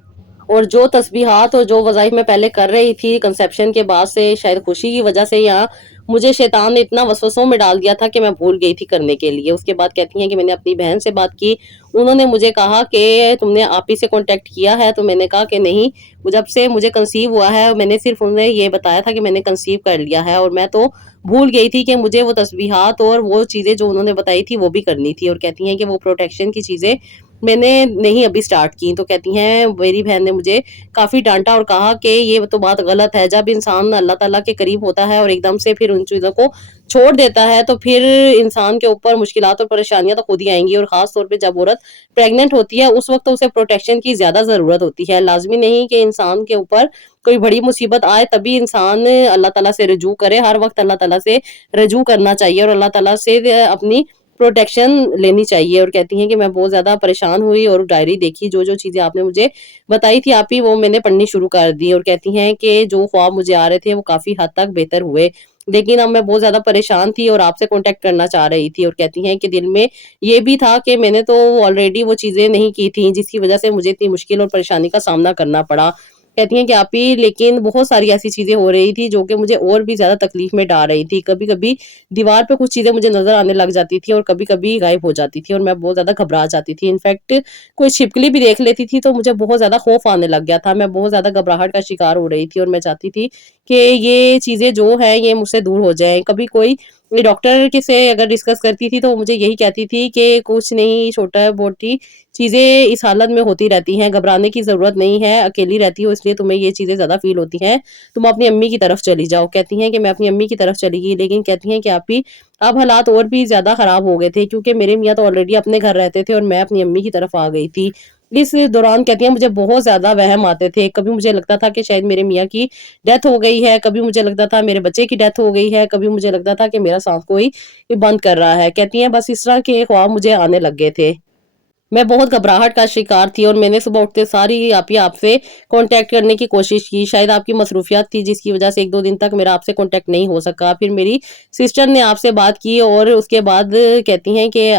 اور جو تسبیحات اور جو وظائف میں پہلے کر رہی تھی کنسیپشن کے بعد سے، شاید خوشی کی وجہ سے یا مجھے شیطان نے اتنا وسوسوں میں ڈال دیا تھا کہ میں بھول گئی تھی کرنے کے لیے۔ اس کے بعد کہتی ہیں کہ میں نے اپنی بہن سے بات کی، انہوں نے مجھے کہا کہ تم نے آپ ہی سے کانٹیکٹ کیا ہے، تو میں نے کہا کہ نہیں، جب سے مجھے کنسیو ہوا ہے میں نے صرف انہیں یہ بتایا تھا کہ میں نے کنسیو کر لیا ہے، اور میں تو بھول گئی تھی کہ مجھے وہ تسبیحات اور وہ چیزیں جو انہوں نے بتائی تھی وہ بھی کرنی تھی۔ اور کہتی ہیں کہ وہ پروٹیکشن کی چیزیں میں نے نہیں ابھی سٹارٹ کی۔ تو کہتی ہیں میری بہن نے مجھے کافی ڈانٹا اور کہا کہ یہ تو بات غلط ہے، جب انسان اللہ تعالیٰ کے قریب ہوتا ہے اور ایک دم سے پھر ان چیزوں کو چھوڑ دیتا ہے تو پھر انسان کے اوپر مشکلات اور پریشانیاں تو خود ہی آئیں گی، اور خاص طور پہ جب عورت پریگننٹ ہوتی ہے اس وقت اسے پروٹیکشن کی زیادہ ضرورت ہوتی ہے۔ لازمی نہیں کہ انسان کے اوپر کوئی بڑی مصیبت آئے تبھی انسان اللہ تعالیٰ سے رجوع کرے، ہر وقت اللہ تعالیٰ سے رجوع کرنا چاہیے اور اللہ تعالیٰ سے اپنی پروٹیکشن لینی چاہیے۔ اور کہتی ہیں کہ میں بہت زیادہ پریشان ہوئی اور ڈائری دیکھی، جو جو چیزیں آپ نے مجھے بتائی تھی آپ ہی وہ میں نے پڑھنی شروع کر دی، اور کہتی ہیں کہ جو خواب مجھے آ رہے تھے وہ کافی حد تک بہتر ہوئے، لیکن اب میں بہت زیادہ پریشان تھی اور آپ سے کانٹیکٹ کرنا چاہ رہی تھی۔ اور کہتی ہیں کہ دل میں یہ بھی تھا کہ میں نے تو آلریڈی وہ چیزیں نہیں کی تھیں جس کی وجہ سے مجھے اتنی مشکل اور پریشانی کا سامنا کرنا پڑا۔ کہتی ہیں کہ آپ ہی لیکن بہت ساری ایسی چیزیں ہو رہی تھی جو کہ مجھے اور بھی زیادہ تکلیف میں ڈال رہی تھی۔ کبھی کبھی دیوار پہ کچھ چیزیں مجھے نظر آنے لگ جاتی تھی اور کبھی کبھی غائب ہو جاتی تھی اور میں بہت زیادہ گھبرا جاتی تھی۔ انفیکٹ کوئی چھپکلی بھی دیکھ لیتی تھی تو مجھے بہت زیادہ خوف آنے لگ گیا تھا، میں بہت زیادہ گھبراہٹ کا شکار ہو رہی تھی اور میں چاہتی تھی کہ یہ چیزیں جو ہیں یہ مجھ سے دور ہو جائیں۔ کبھی کوئی ڈاکٹر کے سے اگر ڈسکس کرتی تھی تو وہ مجھے یہی کہتی تھی کہ کچھ نہیں، چھوٹا موٹی چیزیں اس حالت میں ہوتی رہتی ہیں، گھبرانے کی ضرورت نہیں ہے، اکیلی رہتی ہو اس لیے تمہیں یہ چیزیں زیادہ فیل ہوتی ہیں، تم اپنی امی کی طرف چلی جاؤ۔ کہتی ہیں کہ میں اپنی امی کی طرف چلی گئی، لیکن کہتی ہیں کہ آپ ہی اب حالات اور بھی زیادہ خراب ہو گئے تھے کیونکہ میرے میاں تو آلریڈی اپنے گھر رہتے تھے اور میں اپنی امی کی طرف آ گئی تھی۔ اس دوران کہتی ہیں مجھے بہت زیادہ وہم آتے تھے، کبھی مجھے لگتا تھا کہ شاید میرے میاں کی ڈیتھ ہو گئی ہے، کبھی مجھے لگتا تھا میرے بچے کی ڈیتھ ہو گئی ہے، کبھی مجھے لگتا تھا کہ میرا سانس کوئی بند کر رہا ہے۔ کہتی ہیں بس اس طرح کے خواب مجھے آنے لگ گئے تھے، میں بہت گھبراہٹ کا شکار تھی اور میں نے صبح اٹھتے ساری آپ سے کانٹیکٹ کرنے کی کوشش کی، شاید آپ کی مصروفیات تھی جس کی وجہ سے 1-2 دن تک میرا آپ سے کانٹیکٹ نہیں ہو سکا۔ پھر میری سسٹر نے آپ سے بات کی اور اس کے بعد کہتی ہیں کہ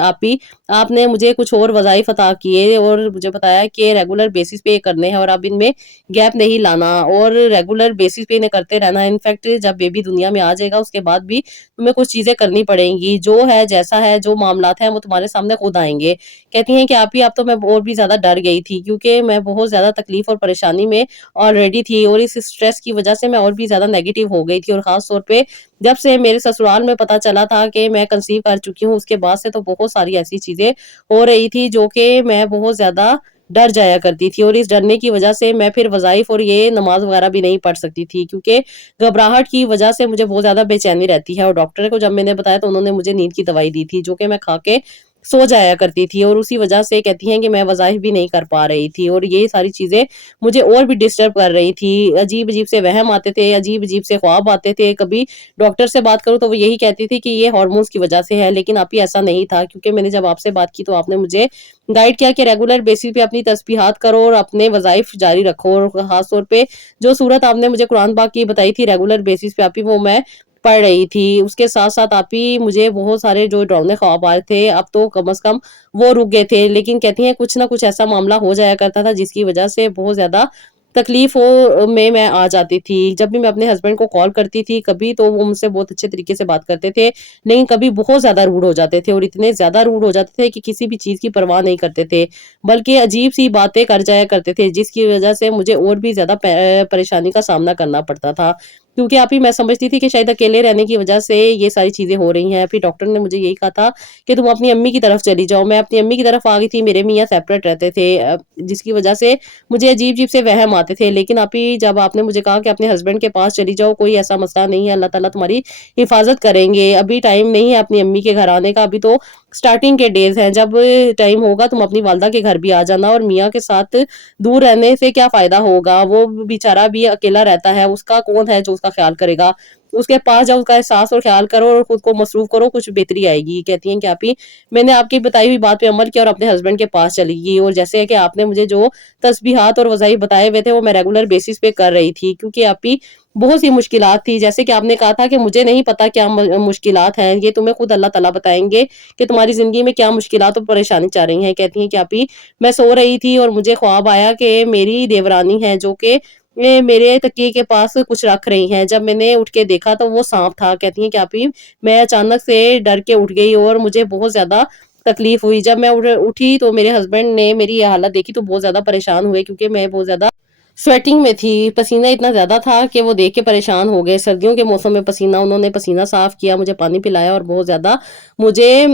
آپ نے مجھے کچھ اور وظائف عطا کیے اور مجھے بتایا کہ ریگولر بیسس پہ کرنے ہیں اور اب ان میں گیپ نہیں لانا اور ریگولر بیسس پہ انہیں کرتے رہنا۔ انفیکٹ جب بیبی دنیا میں آ جائے گا اس کے بعد بھی تمہیں کچھ چیزیں کرنی پڑیں گی، جو ہے جیسا ہے جو معاملات ہیں وہ تمہارے سامنے خود آئیں گے۔ کہتی ہیں کہ آپ ہی اب تو میں اور بھی زیادہ ڈر گئی تھی کیونکہ میں بہت زیادہ تکلیف اور پریشانی میں آلریڈی تھی اور اس سٹریس کی وجہ سے میں اور بھی زیادہ نیگیٹو ہو گئی تھی، اور خاص طور پہ جب سے میرے سسرال میں پتا چلا تھا کہ میں کنسیو کر چکی ہوں اس کے بعد سے تو بہت ساری ایسی چیزیں ہو رہی تھی جو کہ میں بہت زیادہ ڈر جایا کرتی تھی، اور اس ڈرنے کی وجہ سے میں پھر وظائف اور یہ نماز وغیرہ بھی نہیں پڑھ سکتی تھی کیونکہ گھبراہٹ کی وجہ سے مجھے بہت زیادہ بے چینی رہتی ہے۔ اور ڈاکٹر کو جب میں نے بتایا تو انہوں نے مجھے نیند کی دوائی دی تھی جو کہ میں کھا کے सो जाया करती थी और उसी वजह से कहती हैं कि मैं वज़ाइफ भी नहीं कर पा रही थी और ये सारी चीज़ें मुझे और भी डिस्टर्ब कर रही थी। अजीब-अजीब से वहम आते थे, अजीब-अजीब से ख्वाब आते थे। कभी डॉक्टर से बात करूँ तो वो यही कहती थी कि ये हार्मोन्स की वजह से है, लेकिन आप ही ऐसा नहीं था, क्योंकि मैंने जब आपसे बात की तो आपने मुझे गाइड किया कि रेगुलर बेसिस पे अपनी तस्बीहात करो और अपने वज़ाइफ जारी रखो, और ख़ास तौर पे जो सूरत आपने मुझे कुरान पाक की बताई थी रेगुलर बेसिस पे आप ही, वो मैं पढ़ रही थी। उसके साथ-साथ आप ही मुझे बहुत सारे जो डरावने ख्वाब आए थे, अब तो कम से कम वो रुक गए थे। लेकिन कहती हैं कुछ ना कुछ ऐसा मामला हो जाया करता था जिसकी वजह से बहुत ज़्यादा तकलीफ़ों में मैं आ जाती थी। जब भी मैं अपने हस्बैंड को कॉल करती थी, कभी तो वो मुझसे बहुत अच्छे तरीके से बात करते थे, लेकिन कभी बहुत ज़्यादा रूड हो जाते थे, और इतने ज़्यादा रूड हो जाते थे कि किसी भी चीज़ की परवाह नहीं करते थे, बल्कि अजीब-सी बातें कर जाया करते थे, जिसकी वजह से मुझे और भी ज़्यादा परेशानी का सामना करना पड़ता था। क्योंकि आप ही मैं समझती थी कि शायद अकेले रहने की वजह से ये सारी चीज़ें हो रही हैं। फिर डॉक्टर ने मुझे यही कहा था कि तुम अपनी अम्मी की तरफ चली जाओ। मैं अपनी अम्मी की तरफ आ गई थी, मेरे मियाँ सेपरेट रहते थे, जिसकी वजह से मुझे अजीब-अजीब से वहम आते थे। लेकिन आप ही जब आपने मुझे कहा कि अपने हस्बैंड के पास चली जाओ, कोई ऐसा मसला नहीं है, अल्लाह ताला तुम्हारी हिफाज़त करेंगे। अभी टाइम नहीं है अपनी अम्मी के घर आने का, अभी तो स्टार्टिंग के डेज़ हैं। जब टाइम होगा तुम अपनी वालदा के घर भी आ जाना, और मियाँ के साथ दूर रहने से क्या फ़ायदा होगा? वो बेचारा भी अकेला रहता है, उसका कौन है जो उसका ख़्याल करेगा? उसके पास जाओ, उसका एहसास और ख़्याल करो और खुद को मसरूफ़ करो, कुछ बेहतरी आएगी। कहती हैं कि आप ही मैंने आपकी बताई हुई बात पे अमल किया और अपने हस्बैंड के पास चली गई, और जैसे कि आपने मुझे जो तस्बीहात और वज़ाइफ बताए हुए थे, वो मैं रेगुलर बेसिस पे कर रही थी, क्योंकि आप ही बहुत सी मुश्किलात थी। जैसे कि आपने कहा था कि मुझे नहीं पता क्या मुश्किलात हैं, ये तुम्हें खुद अल्लाह ताला बताएँगे कि तुम्हारी ज़िंदगी में क्या मुश्किलात और परेशानी चल रही हैं। कहती हैं कि आप ही मैं सो रही थी और मुझे ख्वाब आया कि मेरी देवरानी है जो कि मेरे तकिए के पास कुछ रख रही हैं। जब मैंने उठ के देखा तो वो साँप था। कहती हैं कि आप ही मैं अचानक से डर के उठ गई और मुझे बहुत ज़्यादा तकलीफ़ हुई। जब मैं उठी तो मेरे हस्बैंड ने मेरी ये हालत देखी तो बहुत ज़्यादा परेशान हुए, क्योंकि मैं बहुत ज़्यादा स्वेटिंग में थी, पसीना इतना ज़्यादा था कि वो देख के परेशान हो गए। सर्दियों के मौसम में पसीना, उन्होंने पसीना साफ़ किया, मुझे पानी पिलाया और बहुत ज़्यादा मुझे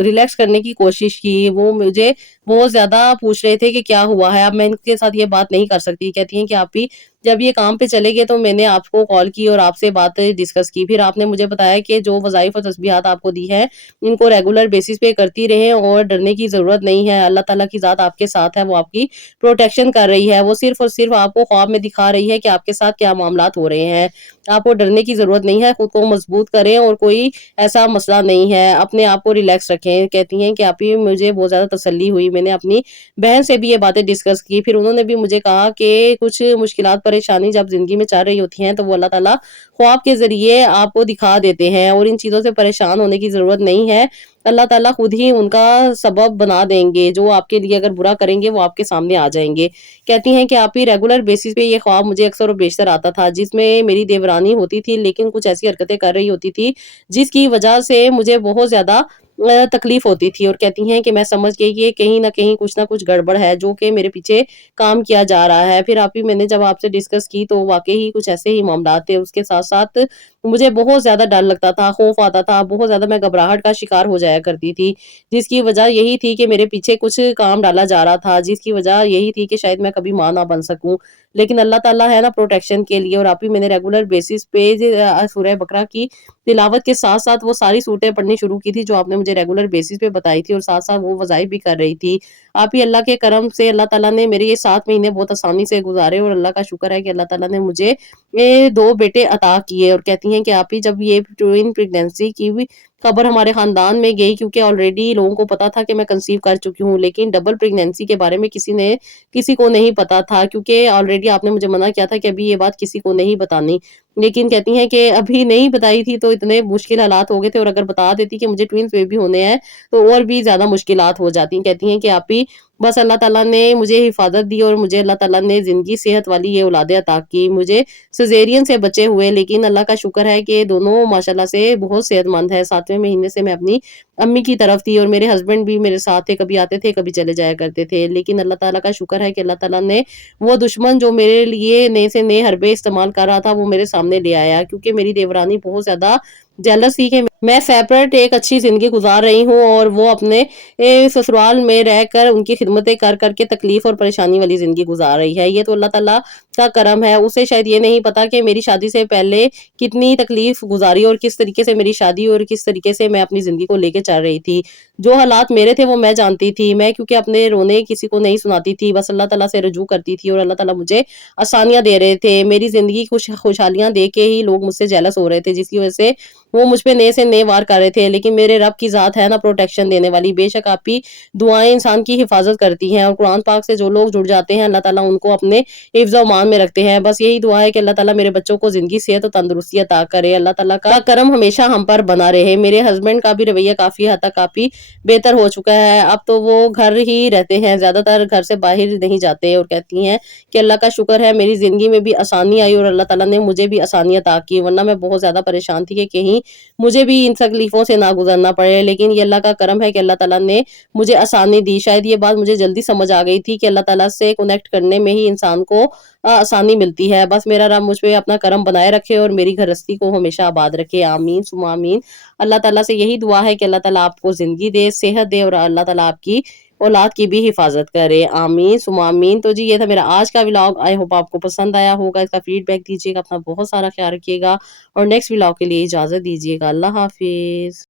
रिलैक्स करने की कोशिश की। वो मुझे बहुत ज़्यादा पूछ रहे थे कि क्या हुआ है? अब मैं इनके साथ ये बात नहीं कर सकती। कहती हैं कि आप ही जब ये काम पे चले गए तो मैंने आपको कॉल की और आपसे बात डिस्कस की। फिर आपने मुझे बताया कि जो वज़ाइफ और तस्बीहात आपको दी हैं, इनको रेगुलर बेसिस पे करती रहें और डरने की ज़रूरत नहीं है। अल्लाह ताला की ज़ात आपके साथ है, वो आपकी प्रोटेक्शन कर रही है। वो सिर्फ़ और सिर्फ़ आपको ख्वाब में दिखा रही है कि आपके साथ क्या मामलात हो रहे हैं। आपको डरने की ज़रूरत नहीं है, खुद को मज़बूत करें और कोई ऐसा मसला नहीं है। अपने आप को रिलैक्स रखें। कहती हैं कि आप ही मुझे बहुत ज़्यादा तसल्ली हुई। मैंने अपनी बहन से भी ये बातें डिस्कस की। फिर उन्होंने भी मुझे कहा कि कुछ मुश्किलात, परेशानी जब ज़िंदगी में चल रही होती हैं, तो वो अल्लाह ताला ख्वाब के ज़रिए आपको दिखा देते हैं, और इन चीज़ों से परेशान होने की ज़रूरत नहीं है। अल्लाह ताला खुद ही उनका सबब बना देंगे। जो आपके लिए अगर बुरा करेंगे, वो आपके सामने आ जाएँगे। कहती हैं कि आप ही रेगुलर बेसिस पे ये ख्वाब मुझे अक्सर और बेशतर आता था, जिसमें मेरी देवरानी होती थी, लेकिन कुछ ऐसी हरकतें कर रही होती थी, जिसकी वजह से मुझे बहुत ज़्यादा तकलीफ़ होती थी, और कहती हैं कि मैं समझ गई कि कहीं न कहीं कुछ न कुछ गड़बड़ है, जो कि मेरे पीछे काम किया जा रहा है। फिर आप ही मैंने जब आपसे डिस्कस की तो वाक़ई ही कुछ ऐसे ही मामलात थे। उसके साथ-साथ मुझे बहुत ज़्यादा डर लगता था, खौफ़ आता था, बहुत ज़्यादा मैं घबराहट का शिकार हो जाया करती थी, जिसकी वजह यही थी कि मेरे पीछे कुछ काम डाला जा रहा था, जिसकी वजह यही थी कि शायद मैं कभी माँ ना बन सकूँ। लेकिन अल्लाह ताला है ना प्रोटेक्शन के लिए, और आप ही मैंने रेगुलर बेसिस पे सूरह बकरा की तिलावत के साथ-साथ वो सारी सूरतें पढ़नी शुरू की थी, जो आपने मुझे रेगुलर बेसिस पे बताई थी, और साथ-साथ वो वज़ाइफ भी कर रही थी। आप ही अल्लाह के करम से अल्लाह ताला ने मेरे ये 7 महीने बहुत आसानी से गुज़ारे, और अल्लाह का शुक्र है कि अल्लाह ताला ने मुझे ये 2 बेटे अता किए। और कहती हैं कि आप ही जब ये ट्विन प्रेगनेंसी की भी खबर हमारे ख़ानदान में गई, क्योंकि ऑलरेडी लोगों को पता था कि मैं कंसीव कर चुकी हूँ, लेकिन डबल प्रेगनेंसी के बारे में किसी को नहीं पता था, क्योंकि ऑलरेडी आपने मुझे मना किया था कि अभी ये बात किसी को नहीं बतानी। लेकिन कहती हैं कि अभी नहीं बताई थी तो इतने मुश्किल हालात हो गए थे, और अगर बता देती कि मुझे ट्विन्स बेबी होने हैं, तो और भी ज़्यादा मुश्किलात हो जाती। कहती हैं कि आप ही बस अल्लाह ताला ने मुझे हिफ़ाज़त दी, और मुझे अल्लाह ताला ने ज़िंदगी सेहत वाली ये औलादें अता की। मुझे सिज़ेरियन से बच्चे हुए, लेकिन अल्लाह का शुक्र है कि दोनों माशाल्लाह से बहुत सेहतमंद हैं। 7वें महीने से मैं अपनी अम्मी की तरफ थी, और मेरे हस्बैंड भी मेरे साथ थे, कभी आते थे, कभी चले जाया करते थे। लेकिन अल्लाह ताला का शुक्र है कि अल्लाह ताला ने वो दुश्मन जो मेरे लिए नए से नए हरबे इस्तेमाल कर रहा था, वो मेरे सामने ले आया, क्योंकि मेरी देवरानी बहुत ज़्यादा जेलसी कि मैं सेपरेट एक अच्छी ज़िंदगी गुज़ार रही हूँ और वो अपने ससुराल में रहकर उनकी खिदमतें कर कर के तकलीफ़ और परेशानी वाली ज़िंदगी गुज़ार रही है। ये तो अल्लाह ताला का करम है। उसे शायद ये नहीं पता कि मेरी शादी से पहले कितनी तकलीफ़ गुज़ारी और किस तरीके से मेरी शादी और किस तरीके से मैं अपनी ज़िंदगी को लेके चल रही थी। जो हालात मेरे थे वो मैं जानती थी। मैं क्योंकि अपने रोने किसी को नहीं सुनाती थी, बस अल्लाह ताला से रुजू करती थी और अल्लाह ताला मुझे आसानियाँ दे रहे थे। मेरी ज़िंदगी खुशहालियाँ देख के ही लोग मुझसे जेलस हो रहे थे, जिसकी वज़ह से वो मुझ पे नए से नए वार कर रहे थे। लेकिन मेरे रब की ज़ात है ना प्रोटेक्शन देने वाली। बेशक आपकी दुआएँ इंसान की हिफ़ाज़त करती हैं और कुरान पाक से जो लोग जुड़ जाते हैं, अल्लाह ताला उनको अपने हिफ्ज़ व ईमान में रखते हैं। बस यही दुआ है कि अल्लाह ताला मेरे बच्चों को ज़िंदगी, सेहत और तंदुरुस्ती अता करे। अल्लाह ताला का करम हमेशा हम पर बना रहे। मेरे हस्बैंड का भी रवैया काफ़ी हद तक काफ़ी बेहतर हो चुका है। अब तो वो घर ही रहते हैं, ज़्यादातर घर से बाहर नहीं जाते और कहती हैं कि अल्लाह का शुक्र है मेरी ज़िंदगी में भी आसानी आई और अल्लाह ताला ने मुझे भी आसानी अता की। वरना मैं बहुत ज़्यादा परेशान थी कि कहीं मुझे भी इन तकलीफ़ों से ना गुज़रना पड़े। लेकिन ये अल्लाह का करम है कि अल्लाह ताला ने मुझे आसानी दी। शायद ये बात मुझे जल्दी समझ आ गई थी कि अल्लाह ताला से कनेक्ट करने में ही इंसान को आसानी मिलती है। बस मेरा रब मुझ पे अपना करम बनाए रखे और मेरी गृहस्थी को हमेशा आबाद रखे। आमीन सुम्मा आमीन। अल्लाह ताला से यही दुआ है कि अल्लाह ताला आपको ज़िंदगी दे, सेहत दे और अल्लाह ताला आपकी औलाद की भी हिफ़ाज़त करे। आमीन सुम्मा आमीन। तो जी ये था मेरा आज का व्लॉग। आई होप आपको पसंद आया होगा। इसका फीडबैक दीजिएगा। अपना बहुत सारा ख़्याल रखिएगा और नेक्स्ट व्लॉग के लिए इजाज़त दीजिएगा। अल्लाह हाफ़िज़।